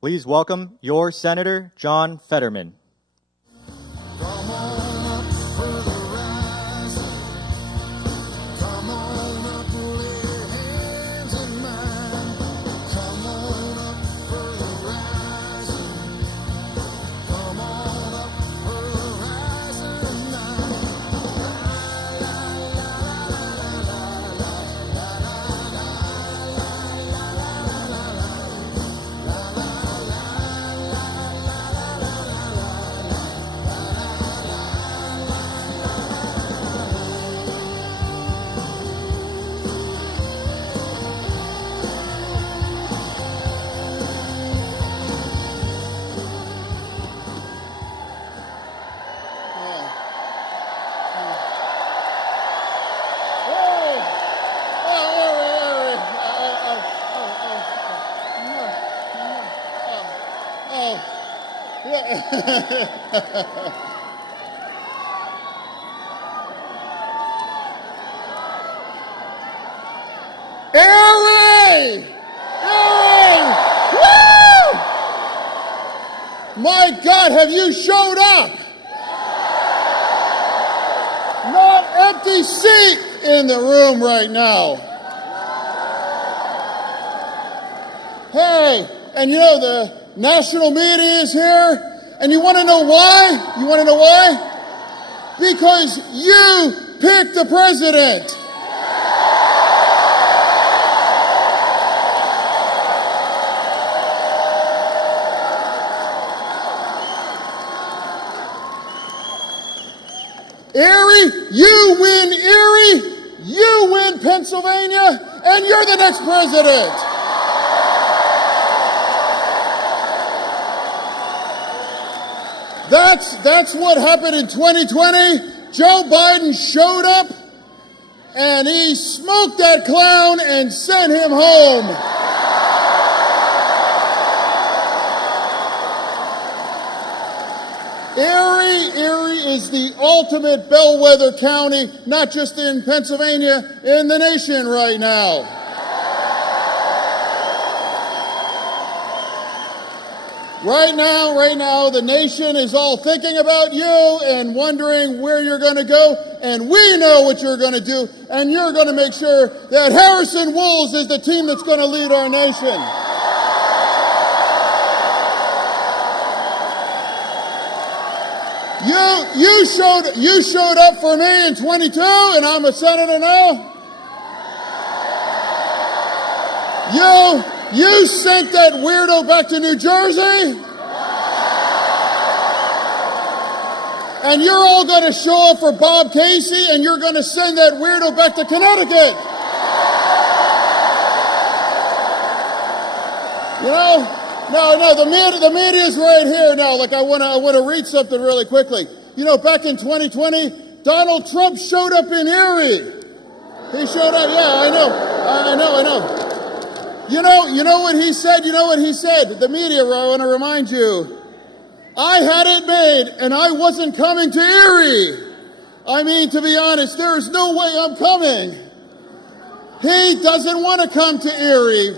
Please welcome your Senator, John Fetterman. Erie! Erie! Woo! My God, have you showed up? Not empty seat in the room right now. Hey, and you know the national media is here. And you want to know why? You want to know why? Because you picked the president. Erie, you win Erie, you win Pennsylvania, and you're the next president. That's what happened in 2020. Joe Biden showed up and he smoked that clown and sent him home. Erie is the ultimate bellwether county, not just in Pennsylvania, in the nation right now. Right now, the nation is all thinking about you and wondering where you're going to go, and we know what you're going to do, and you're going to make sure that Harrison Wolves is the team that's going to lead our nation. You showed up for me in 22, and I'm a senator now. You sent that weirdo back to New Jersey. And you're all going to show up for Bob Casey, and you're going to send that weirdo back to Connecticut. You know? No, the media's right here now. Like, I want to read something really quickly. You know, back in 2020, Donald Trump showed up in Erie. He showed up, yeah, I know. You know what he said? You know what he said? The media, I want to remind you. I had it made, and I wasn't coming to Erie. I mean, to be honest, there is no way I'm coming. He doesn't want to come to Erie.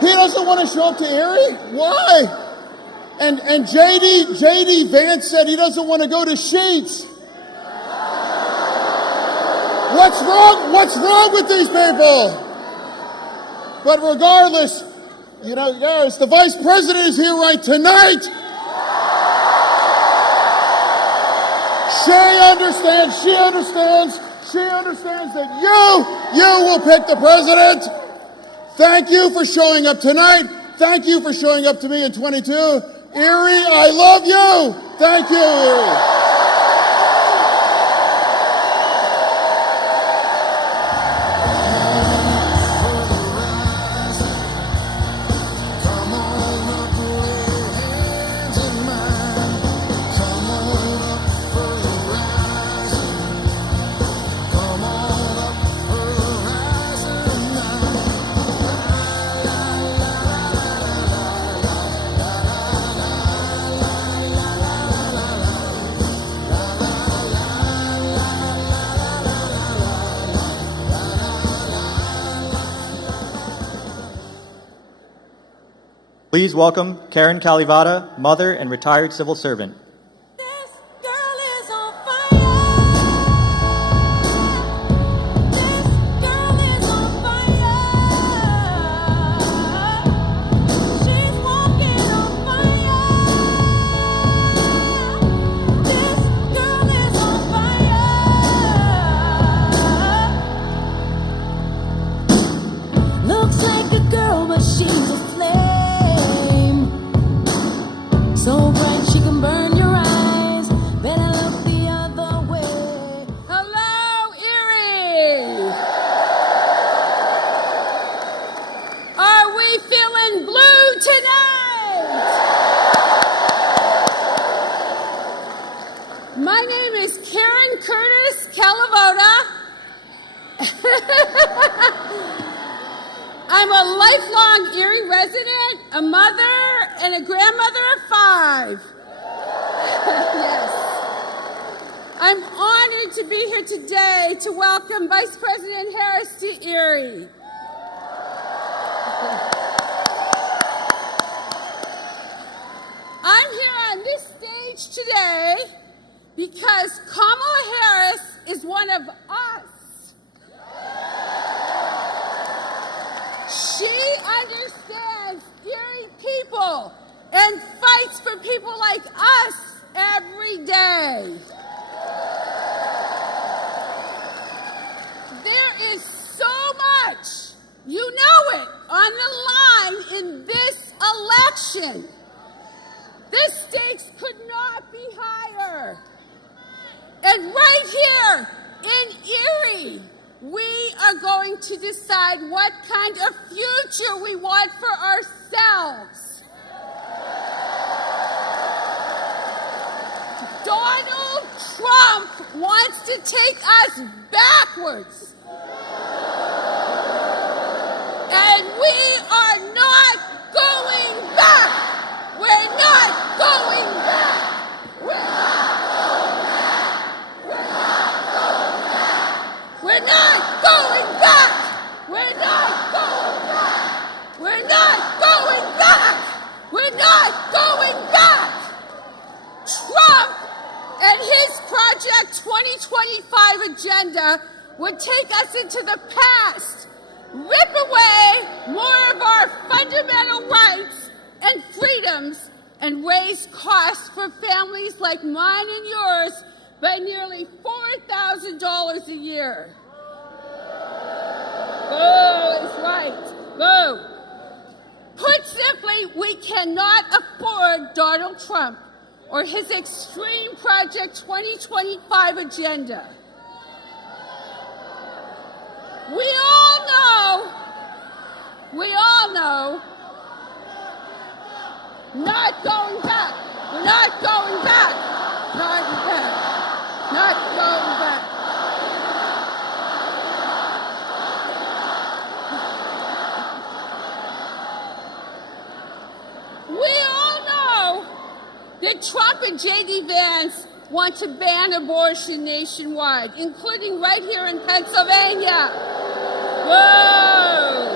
He doesn't want to show up to Erie? Why? And JD Vance said he doesn't want to go to Sheets. What's wrong with these people? But regardless, you know, guys, the vice president is here right tonight. She understands that you will pick the president. Thank you for showing up tonight. Thank you for showing up to me in 22. Erie, I love you. Thank you, Erie. Please welcome Karen Calada, mother and retired civil servant. This girl is on fire. This girl is on fire. She's walking on fire. This girl is on fire. Looks like a girl, but she's a flame. So bright she can burn your eyes. Better look the other way. Hello, Erie. Are we feeling blue tonight? My name is Karen Curtis Calada. I'm a lifelong Erie resident, a mother, and a grandmother of 5. Yes. I'm honored to be here today to welcome Vice President Harris to Erie. I'm here on this stage today because Kamala Harris is one of us. She understands Erie people and fights for people like us every day. There is so much, you know it, on the line in this election. The stakes could not be higher. And right here in Erie, we are going to decide what kind of future we want for ourselves. Donald Trump wants to take us backwards. And we are not going back. We're not going back. We're not going back. We're not going back. We're not going back. We're not going back. We're not going back. We're not going back. Trump and his Project 2025 agenda would take us into the past, rip away more of our fundamental rights and freedoms, and raise costs for families like mine and yours by nearly $4,000 a year. Boo is right. Boo. Put simply, we cannot afford Donald Trump or his extreme Project 2025 agenda. We all know, not going back. We're not going back. Not back. Not going back. We all know that Trump and J.D. Vance want to ban abortion nationwide, including right here in Pennsylvania. Whoa!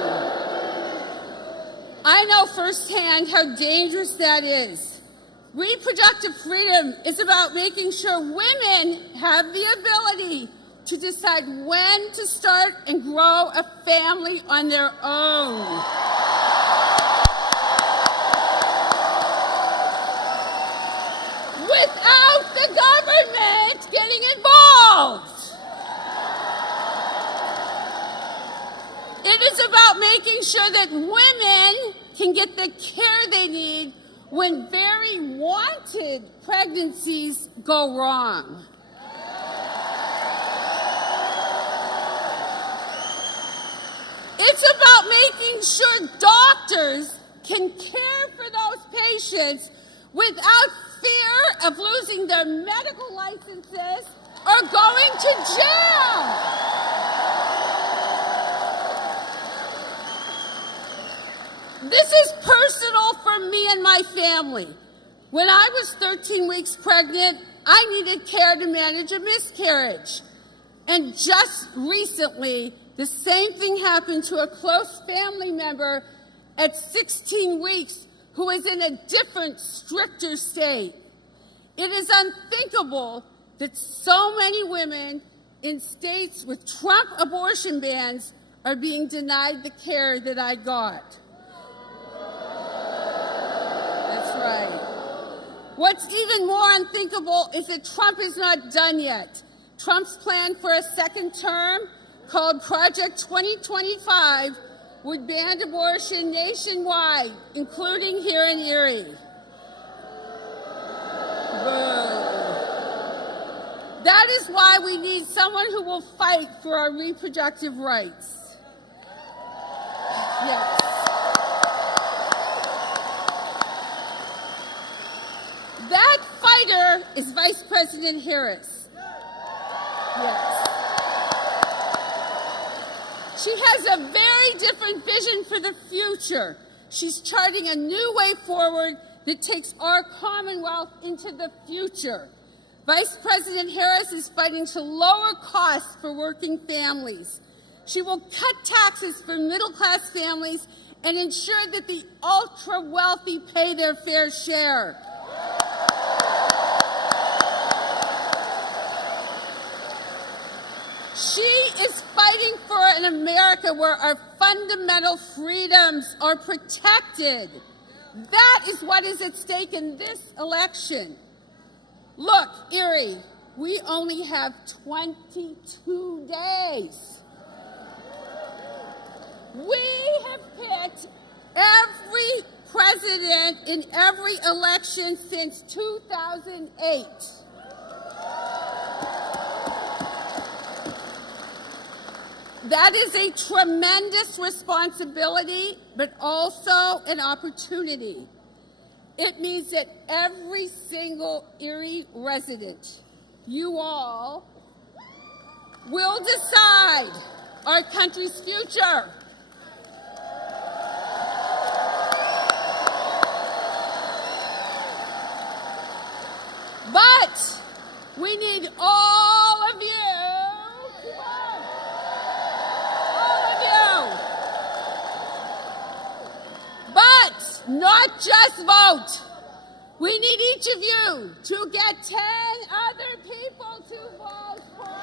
I know firsthand how dangerous that is. Reproductive freedom is about making sure women have the ability to decide when to start and grow a family on their own. Without the government getting involved. It is about making sure that women can get the care they need when very wanted pregnancies go wrong. It's about making sure doctors can care for those patients without fear of losing their medical licenses or going to jail. This is personal for me and my family. When I was 13 weeks pregnant, I needed care to manage a miscarriage. And just recently, the same thing happened to a close family member at 16 weeks who who is in a different, stricter state. It is unthinkable that so many women in states with Trump abortion bans are being denied the care that I got. That's right. What's even more unthinkable is that Trump is not done yet. Trump's plan for a second term, called Project 2025, would ban abortion nationwide, including here in Erie. That is why we need someone who will fight for our reproductive rights. Yes. That fighter is Vice President Harris. Yes. She has a very different vision for the future. She's charting a new way forward that takes our Commonwealth into the future. Vice President Harris is fighting to lower costs for working families. She will cut taxes for middle-class families and ensure that the ultra-wealthy pay their fair share. She is fighting for an America where our fundamental freedoms are protected. That is what is at stake in this election. Look, Erie, we only have 22 days. We have picked every president in every election since 2008. That is a tremendous responsibility, but also an opportunity. It means that every single Erie resident, you all, will decide our country's future. But we need all of you. Not just vote. We need each of you to get 10 other people to vote for us.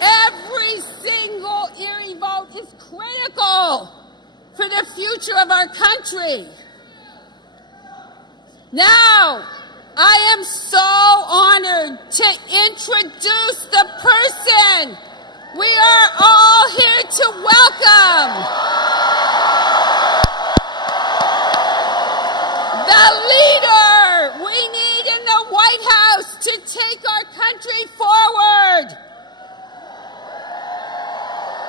Every single Erie vote is critical for the future of our country. Now, I am so honored to introduce the person we are all here to welcome. The leader we need in the White House to take our country forward.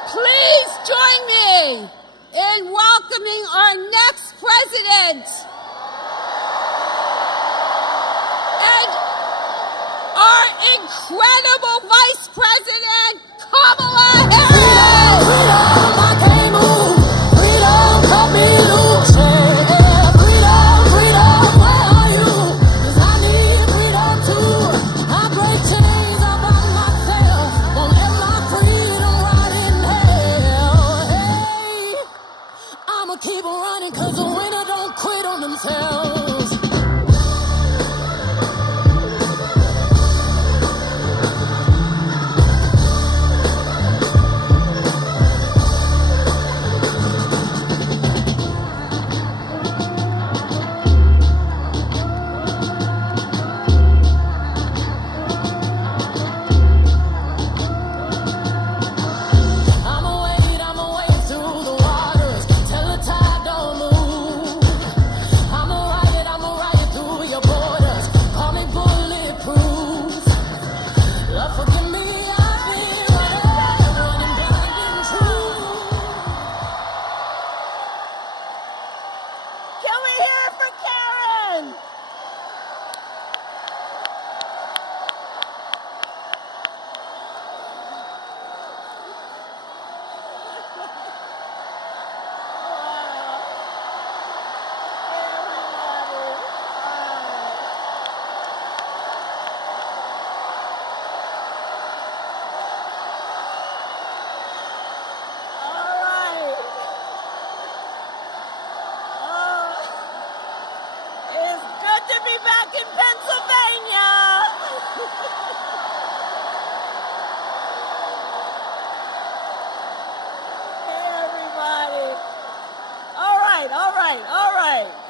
Please join me in welcoming our next president and our incredible Vice President, Kamala Harris! Freedom, I can't move. Freedom, cut me loose. Yeah, freedom, freedom, where are you? 'Cause I need freedom too. I break chains about myself. Won't let my freedom rot in hell. Hey, I'ma keep running 'cause the winner don't quit on themselves.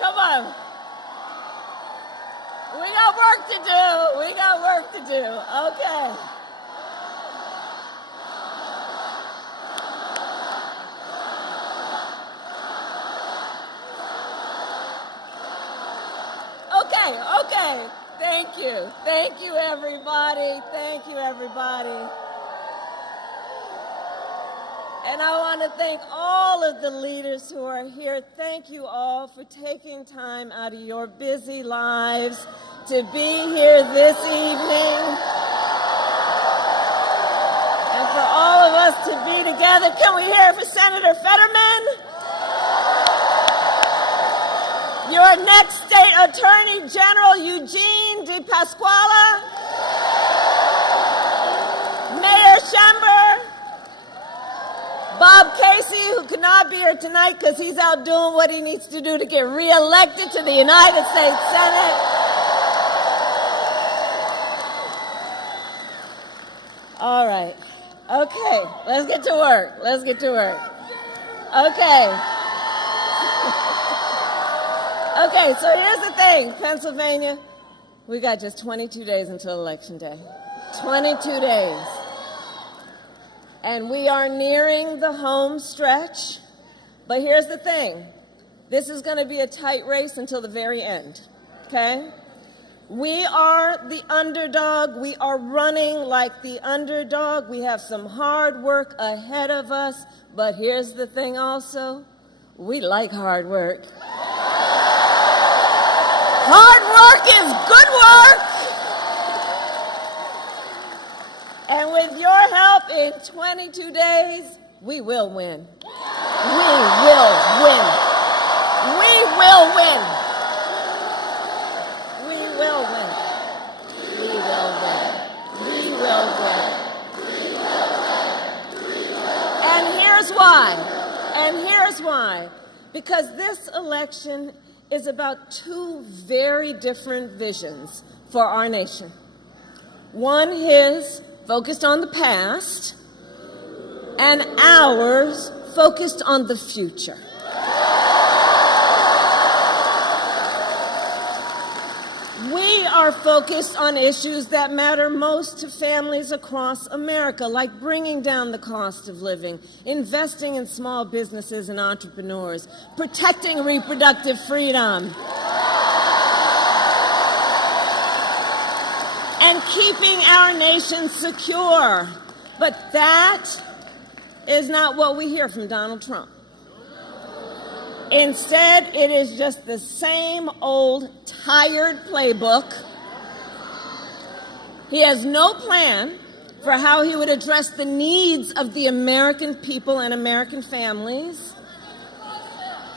Come on. We got work to do. We got work to do. Okay. Okay. Thank you. Thank you, everybody. Thank you, everybody. And I want to thank all of the leaders who are here. Thank you all for taking time out of your busy lives to be here this evening. And for all of us to be together. Can we hear it for Senator Fetterman? Your next state attorney general, Eugene DePasquale. Mayor Schember. Bob Casey, who could not be here tonight because he's out doing what he needs to do to get reelected to the United States Senate. All right. Okay, let's get to work. Let's get to work. Okay. Okay, so here's the thing, Pennsylvania, we got just 22 days until Election Day. 22 days. And we are nearing the home stretch. But here's the thing. This is going to be a tight race until the very end, okay? We are the underdog. We are running like the underdog. We have some hard work ahead of us. But here's the thing also. We like hard work. Hard work is good work. And with your help in 22 days, we will win. We will win. We will win. We will win. We will win. We will win. And here's why. And here's why. Because this election is about two very different visions for our nation. One is focused on the past, and ours focused on the future. We are focused on issues that matter most to families across America, like bringing down the cost of living, investing in small businesses and entrepreneurs, protecting reproductive freedom, and keeping our nation secure. But that is not what we hear from Donald Trump. Instead, it is just the same old tired playbook. He has no plan for how he would address the needs of the American people and American families.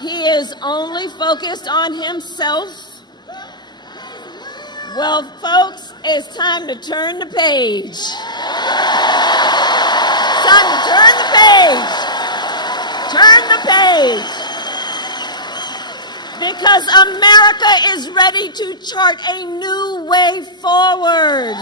He is only focused on himself. Well, folks, it's time to turn the page. It's time to turn the page. Turn the page. Because America is ready to chart a new way forward.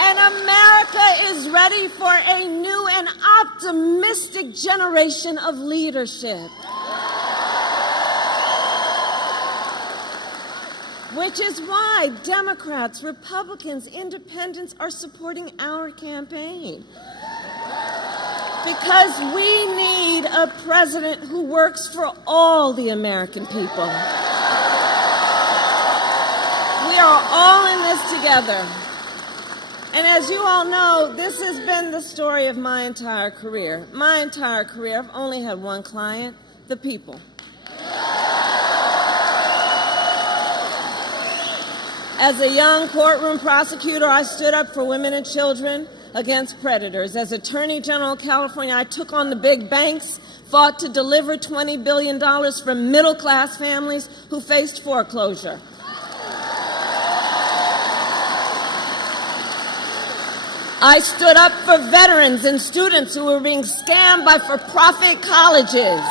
And America is ready for a new and optimistic generation of leadership. Which is why Democrats, Republicans, Independents are supporting our campaign. Because we need a president who works for all the American people. We are all in this together. And as you all know, this has been the story of my entire career. My entire career, I've only had one client, the people. As a young courtroom prosecutor, I stood up for women and children against predators. As Attorney General of California, I took on the big banks, fought to deliver $20 billion from middle-class families who faced foreclosure. I stood up for veterans and students who were being scammed by for-profit colleges.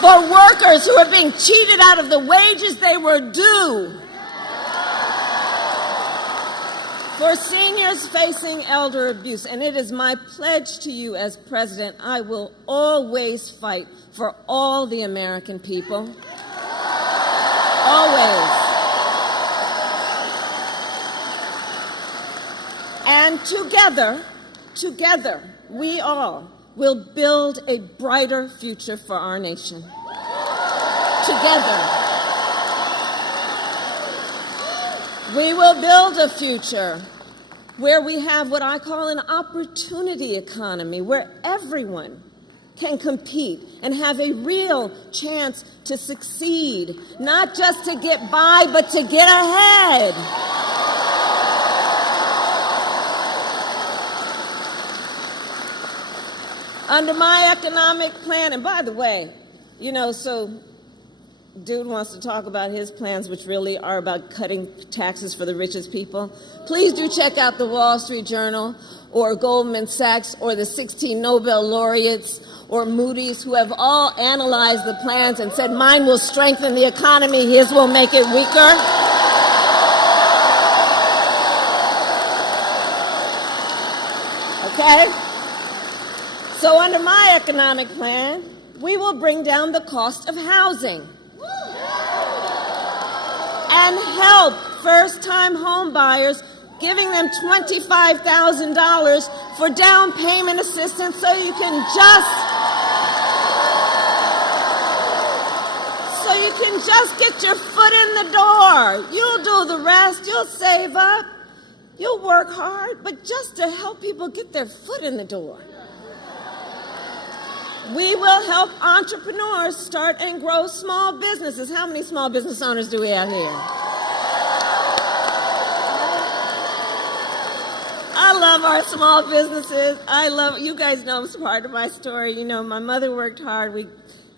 For workers who are being cheated out of the wages they were due. For seniors facing elder abuse, and it is my pledge to you as president, I will always fight for all the American people. Always. And together, we all will build a brighter future for our nation. Together. We will build a future where we have what I call an opportunity economy, where everyone can compete and have a real chance to succeed, not just to get by, but to get ahead. Under my economic plan, and by the way, so dude wants to talk about his plans, which really are about cutting taxes for the richest people. Please do check out the Wall Street Journal or Goldman Sachs or the 16 Nobel laureates or Moody's, who have all analyzed the plans and said mine will strengthen the economy, his will make it weaker. Okay? So under my economic plan, we will bring down the cost of housing and help first-time home buyers, giving them $25,000 for down payment assistance so you can just get your foot in the door. You'll do the rest. You'll save up. You'll work hard, but just to help people get their foot in the door. We will help entrepreneurs start and grow small businesses. How many small business owners do we have here? I love our small businesses. You guys know it's part of my story. My mother worked hard. We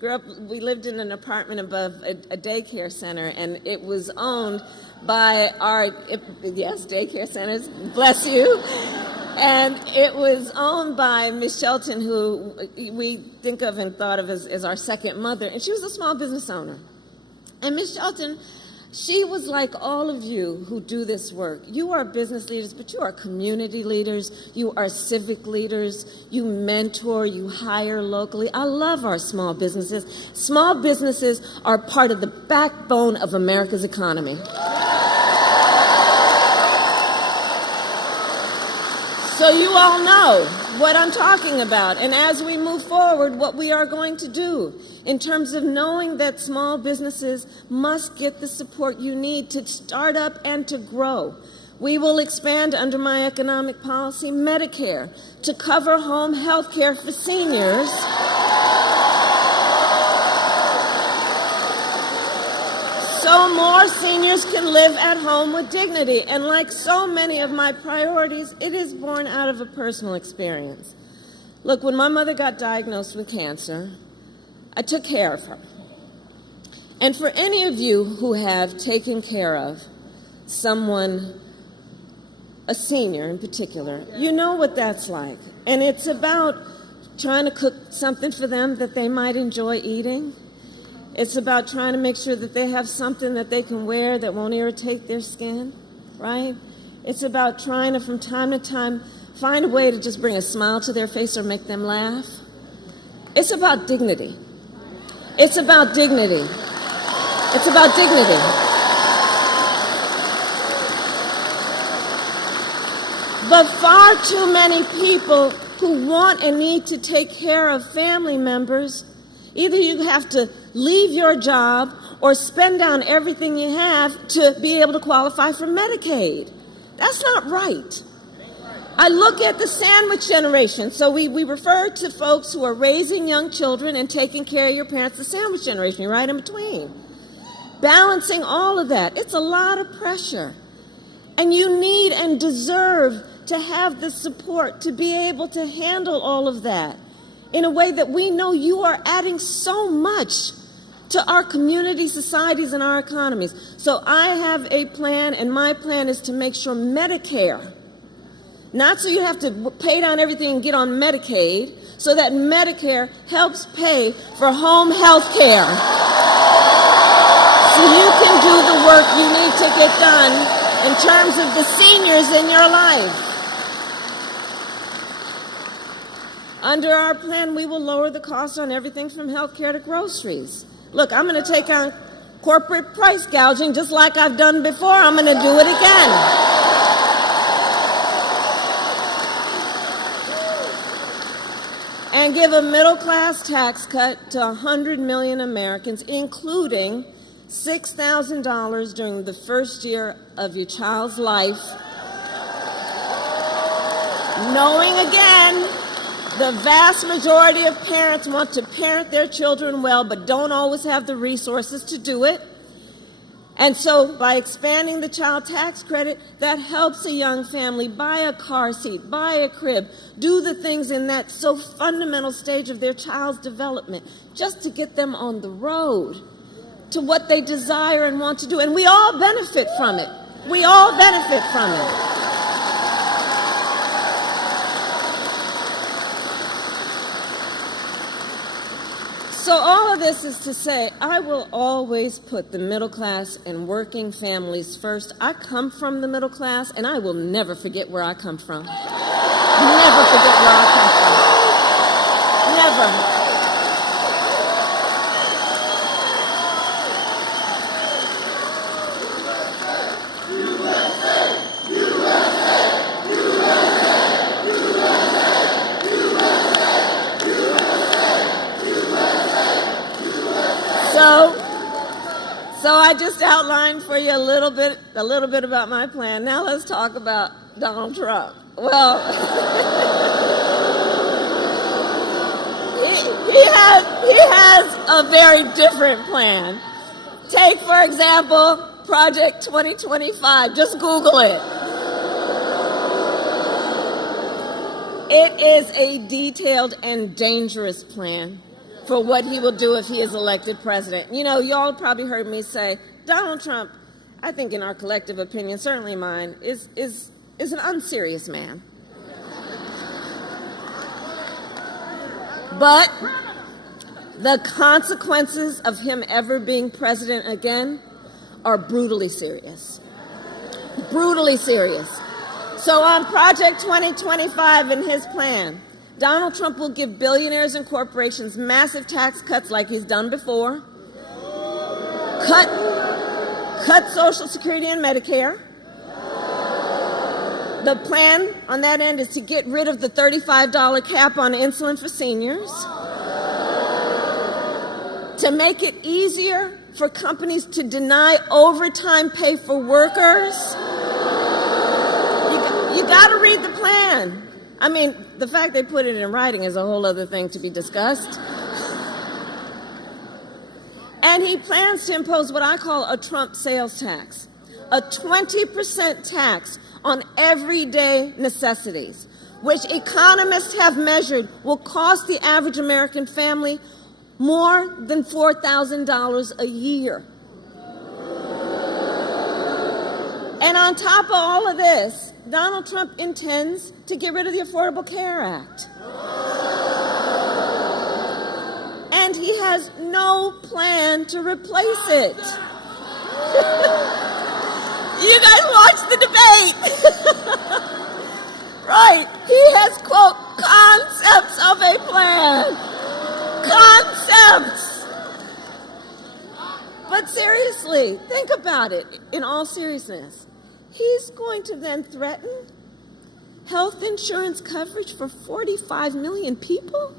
lived in an apartment above a daycare center, and it was owned by daycare centers, bless you. And it was owned by Miss Shelton, who we think of and thought of as our second mother. And she was a small business owner. And Miss Shelton, she was like all of you who do this work. You are business leaders, but you are community leaders. You are civic leaders. You mentor. You hire locally. I love our small businesses. Small businesses are part of the backbone of America's economy. So you all know what I'm talking about. And as we move forward, what we are going to do in terms of knowing that small businesses must get the support you need to start up and to grow. We will expand under my economic policy Medicare to cover home health care for seniors. So more seniors can live at home with dignity. And like so many of my priorities, it is born out of a personal experience. Look, when my mother got diagnosed with cancer, I took care of her. And for any of you who have taken care of someone, a senior in particular, you know what that's like. And it's about trying to cook something for them that they might enjoy eating. It's about trying to make sure that they have something that they can wear that won't irritate their skin, right? It's about trying to, from time to time, find a way to just bring a smile to their face or make them laugh. It's about dignity. It's about dignity. It's about dignity. But far too many people who want and need to take care of family members, either you have to leave your job or spend down everything you have to be able to qualify for Medicaid. That's not right. I look at the sandwich generation. So we refer to folks who are raising young children and taking care of your parents, the sandwich generation, you're right in between. Balancing all of that, it's a lot of pressure. And you need and deserve to have the support to be able to handle all of that in a way that we know you are adding so much to our community, societies, and our economies. So I have a plan, and my plan is to make sure Medicare, not so you have to pay down everything and get on Medicaid, so that Medicare helps pay for home health care. So you can do the work you need to get done in terms of the seniors in your life. Under our plan, we will lower the cost on everything from health care to groceries. Look, I'm going to take on corporate price gouging just like I've done before. I'm going to do it again. And give a middle-class tax cut to 100 million Americans, including $6,000 during the first year of your child's life, knowing again the vast majority of parents want to parent their children well but don't always have the resources to do it. And so by expanding the child tax credit, that helps a young family buy a car seat, buy a crib, do the things in that so fundamental stage of their child's development, just to get them on the road to what they desire and want to do. And we all benefit from it. We all benefit from it. So all of this is to say, I will always put the middle class and working families first. I come from the middle class, and I will never forget where I come from. Never forget where I come from. Never. So I just outlined for you a little bit about my plan. Now let's talk about Donald Trump. Well, he has a very different plan. Take, for example, Project 2025. Just Google it. It is a detailed and dangerous plan for what he will do if he is elected president. You know, y'all probably heard me say, Donald Trump, I think in our collective opinion, certainly mine, is an unserious man. But the consequences of him ever being president again are brutally serious. Brutally serious. So on Project 2025 in his plan, Donald Trump will give billionaires and corporations massive tax cuts like he's done before, cut Social Security and Medicare. The plan on that end is to get rid of the $35 cap on insulin for seniors, to make it easier for companies to deny overtime pay for workers. You got to read the plan. I mean, the fact they put it in writing is a whole other thing to be discussed. And he plans to impose what I call a Trump sales tax, a 20% tax on everyday necessities, which economists have measured will cost the average American family more than $4,000 a year. And on top of all of this, Donald Trump intends to get rid of the Affordable Care Act. And he has no plan to replace it. You guys watched the debate. Right. He has, quote, concepts of a plan. Concepts. But seriously, think about it in all seriousness. He's going to then threaten health insurance coverage for 45 million people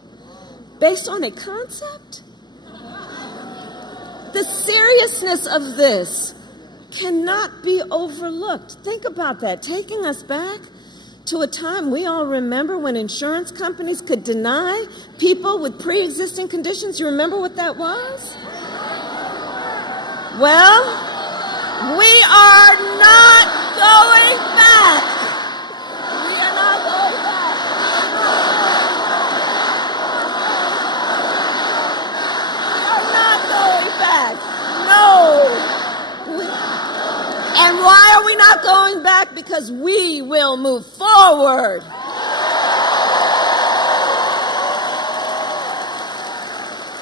based on a concept? The seriousness of this cannot be overlooked. Think about that, taking us back to a time we all remember when insurance companies could deny people with pre-existing conditions. You remember what that was? Well, we are not going back. We are not going back. We are not going back. No. And why are we not going back? Because we will move forward.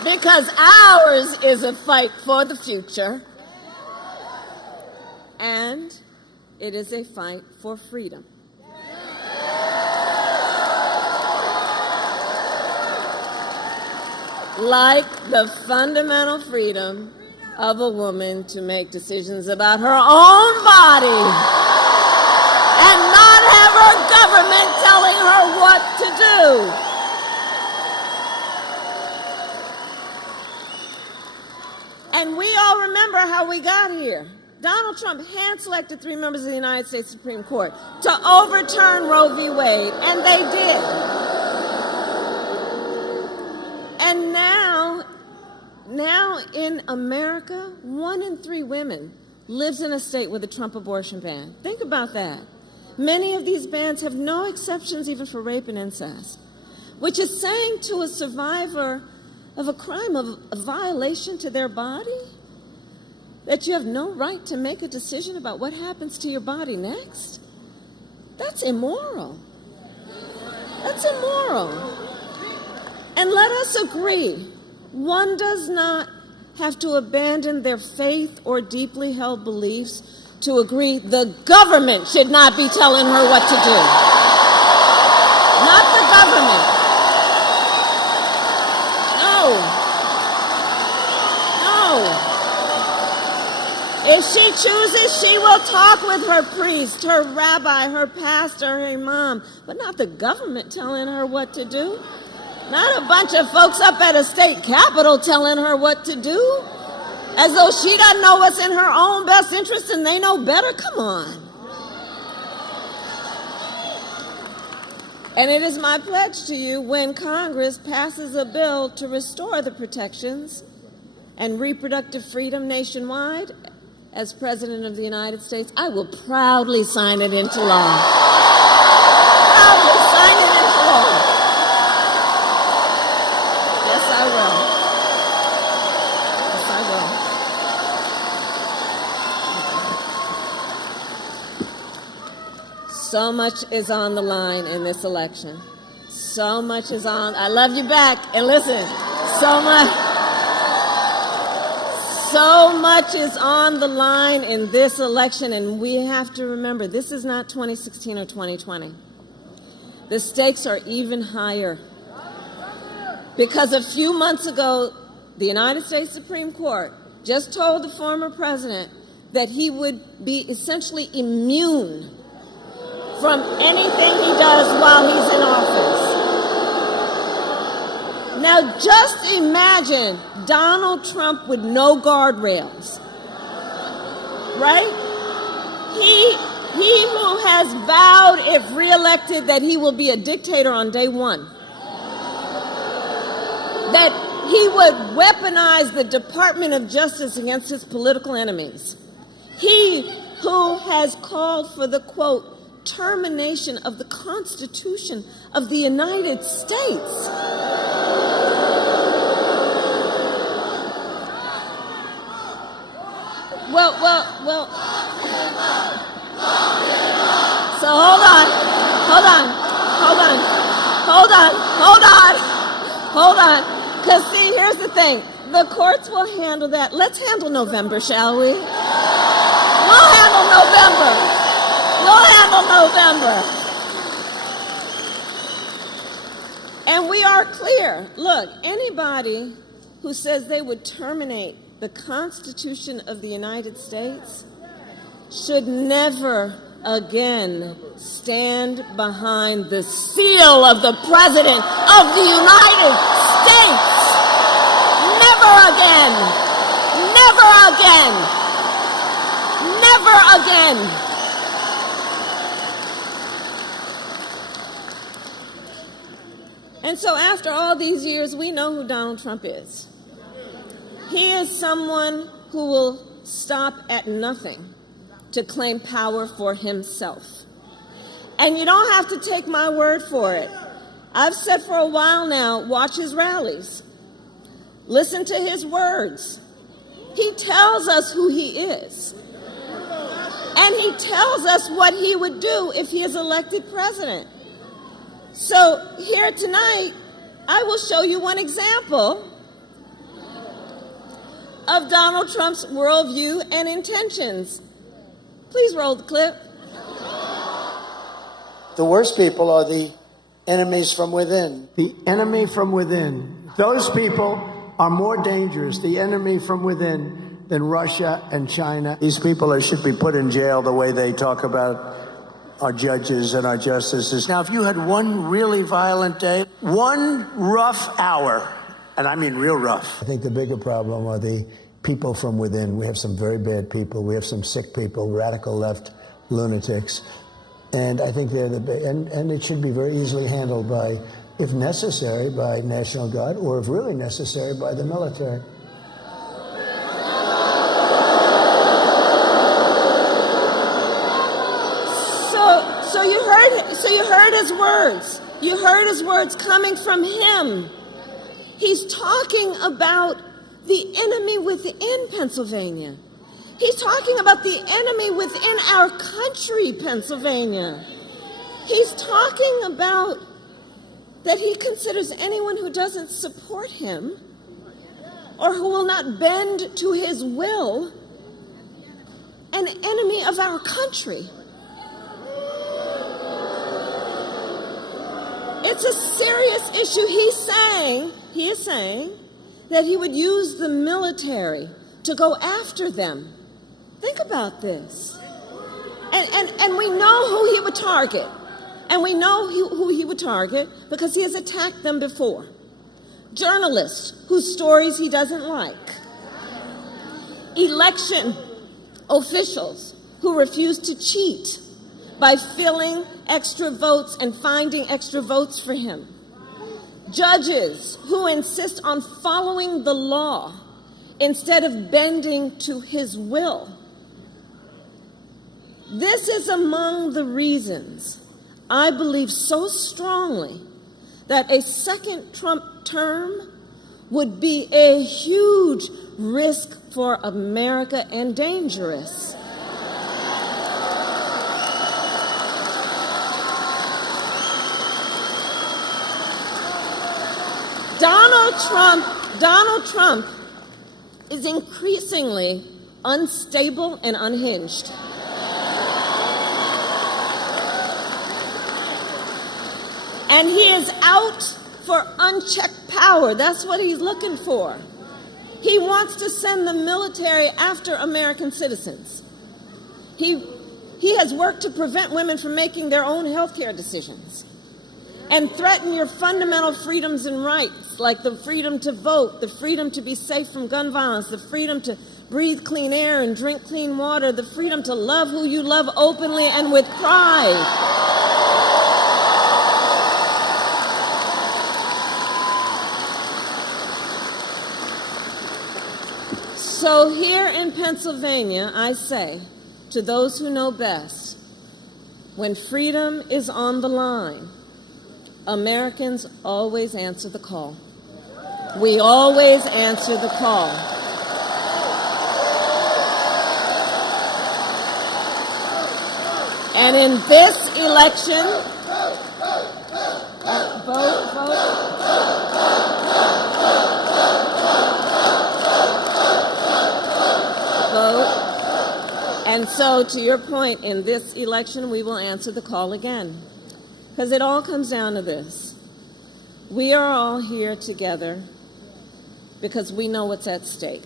Because ours is a fight for the future. And It is a fight for freedom. Like the fundamental freedom of a woman to make decisions about her own body and not have her government telling her what to do. And we all remember how we got here. Donald Trump hand-selected 3 members of the United States Supreme Court to overturn Roe v. Wade, and they did. And now in America, 1 in 3 women lives in a state with a Trump abortion ban. Think about that. Many of these bans have no exceptions even for rape and incest, which is saying to a survivor of a crime, of a violation to their body, that you have no right to make a decision about what happens to your body next. That's immoral. That's immoral. And let us agree, one does not have to abandon their faith or deeply held beliefs to agree the government should not be telling her what to do. Not the government. No. If she chooses, she will talk with her priest, her rabbi, her pastor, her imam, but not the government telling her what to do. Not a bunch of folks up at a state capitol telling her what to do, as though she doesn't know what's in her own best interest and they know better. Come on. And it is my pledge to you, when Congress passes a bill to restore the protections and reproductive freedom nationwide, as President of the United States, I will proudly sign it into law. Proudly sign it into law. Yes, I will. Yes, I will. So much is on the line in this election. So much is on. I love you back. And listen, so much is on the line in this election, and we have to remember, this is not 2016 or 2020. The stakes are even higher. Because a few months ago, the United States Supreme Court just told the former president that he would be essentially immune from anything he does while he's in office. Now, just imagine Donald Trump with no guardrails, right? He who has vowed, if reelected, that he will be a dictator on day one, that he would weaponize the Department of Justice against his political enemies. He who has called for the, quote, termination of the Constitution of the United States. Well. So hold on. Because see, here's the thing. The courts will handle that. Let's handle November, shall we? We'll handle November. And we are clear. Look, anybody who says they would terminate the Constitution of the United States should never again stand behind the seal of the President of the United States. Never again. Never again. Never again. And so after all these years, we know who Donald Trump is. He is someone who will stop at nothing to claim power for himself. And you don't have to take my word for it. I've said for a while now, watch his rallies. Listen to his words. He tells us who he is. And he tells us what he would do if he is elected president. So here tonight, I will show you one example of Donald Trump's worldview and intentions. Please roll the clip. The worst people are the enemies from within. The enemy from within. Those people are more dangerous, the enemy from within, than Russia and China. These people should be put in jail the way they talk about our judges and our justices. Now, if you had one really violent day, one rough hour, and I mean real rough. I think the bigger problem are the people from within. We have some very bad people. We have some sick people, radical left lunatics. And I think they're and it should be very easily handled by, if necessary, by National Guard, or if really necessary, by the military. So you heard his words. You heard his words coming from him. He's talking about the enemy within Pennsylvania. He's talking about the enemy within our country, Pennsylvania. He's talking about that he considers anyone who doesn't support him or who will not bend to his will an enemy of our country. It's a serious issue. He is saying that he would use the military to go after them. Think about this. And we know who he would target. And we know who he would target because he has attacked them before. Journalists whose stories he doesn't like. Election officials who refuse to cheat by filling extra votes and finding extra votes for him. Judges who insist on following the law instead of bending to his will. This is among the reasons I believe so strongly that a second Trump term would be a huge risk for America and dangerous. Donald Trump is increasingly unstable and unhinged. And he is out for unchecked power. That's what he's looking for. He wants to send the military after American citizens. He has worked to prevent women from making their own health care decisions and threaten your fundamental freedoms and rights, like the freedom to vote, the freedom to be safe from gun violence, the freedom to breathe clean air and drink clean water, the freedom to love who you love openly and with pride. So here in Pennsylvania, I say to those who know best, when freedom is on the line, Americans always answer the call. We always answer the call. And in this election, vote. And so, to your point, in this election, we will answer the call again. Because it all comes down to this. We are all here together because we know what's at stake.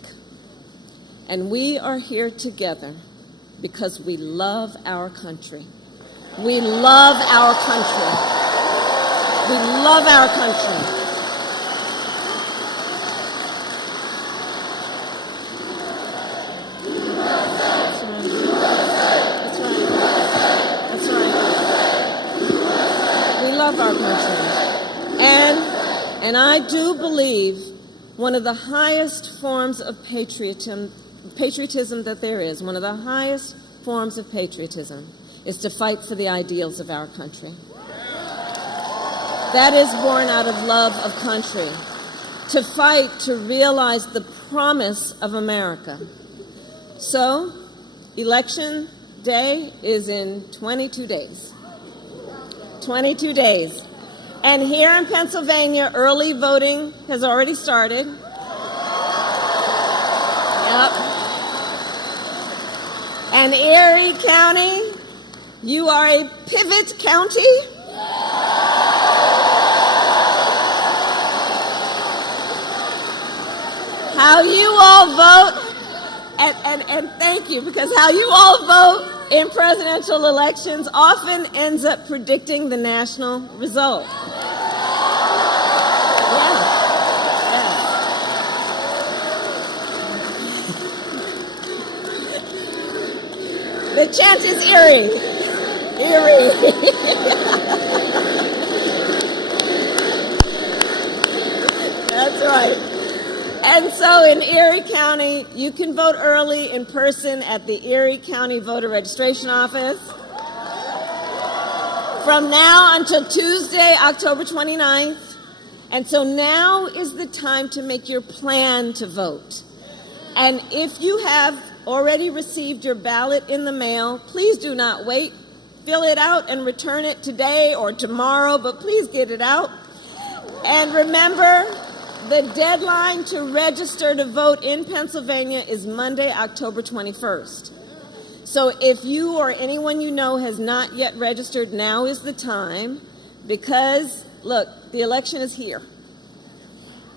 And we are here together because we love our country. We love our country. We love our country. Our country. And I do believe one of the highest forms of patriotism that there is, one of the highest forms of patriotism is to fight for the ideals of our country. That is born out of love of country. To fight to realize the promise of America. So, election day is in 22 days. 22 days. And here in Pennsylvania, early voting has already started. Yep. And Erie County, you are a pivot county. How you all vote, and thank you, because how you all vote in presidential elections often ends up predicting the national result. The chant is Erie. Erie. That's right. And so in Erie County, you can vote early in person at the Erie County Voter Registration Office from now until Tuesday, October 29th. And so now is the time to make your plan to vote. And if you have already received your ballot in the mail, please do not wait. Fill it out and return it today or tomorrow, but please get it out. And remember, the deadline to register to vote in Pennsylvania is Monday, October 21st. So if you or anyone you know has not yet registered, now is the time, because, look, the election is here.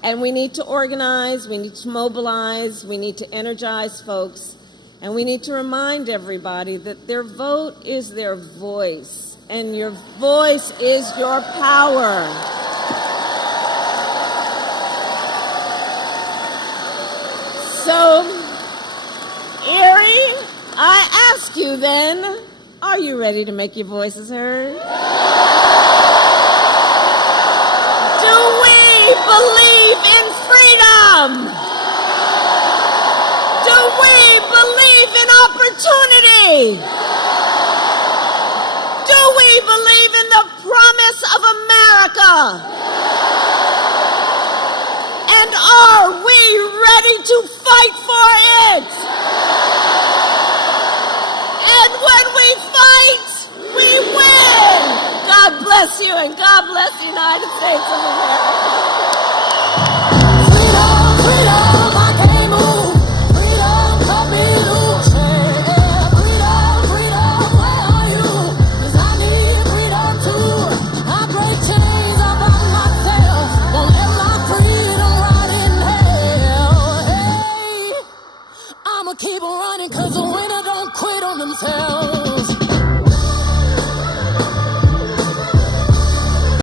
And we need to organize, we need to mobilize, we need to energize folks, and we need to remind everybody that their vote is their voice, and your voice is your power. So, Erie, I ask you then, are you ready to make your voices heard? Do we believe in freedom? Do we believe in opportunity? Do we believe in the promise of America? And are we ready to fight for it? And when we fight, we win. God bless you, and God bless the United States of America. Freedom, freedom, I can't move. Freedom, cut me loose. Yeah, freedom, freedom, where are you? 'Cause I need freedom too. I break chains up on myself. Won't let my freedom rot in hell. Hey, I'ma keep on running 'cause the winner don't quit on themselves.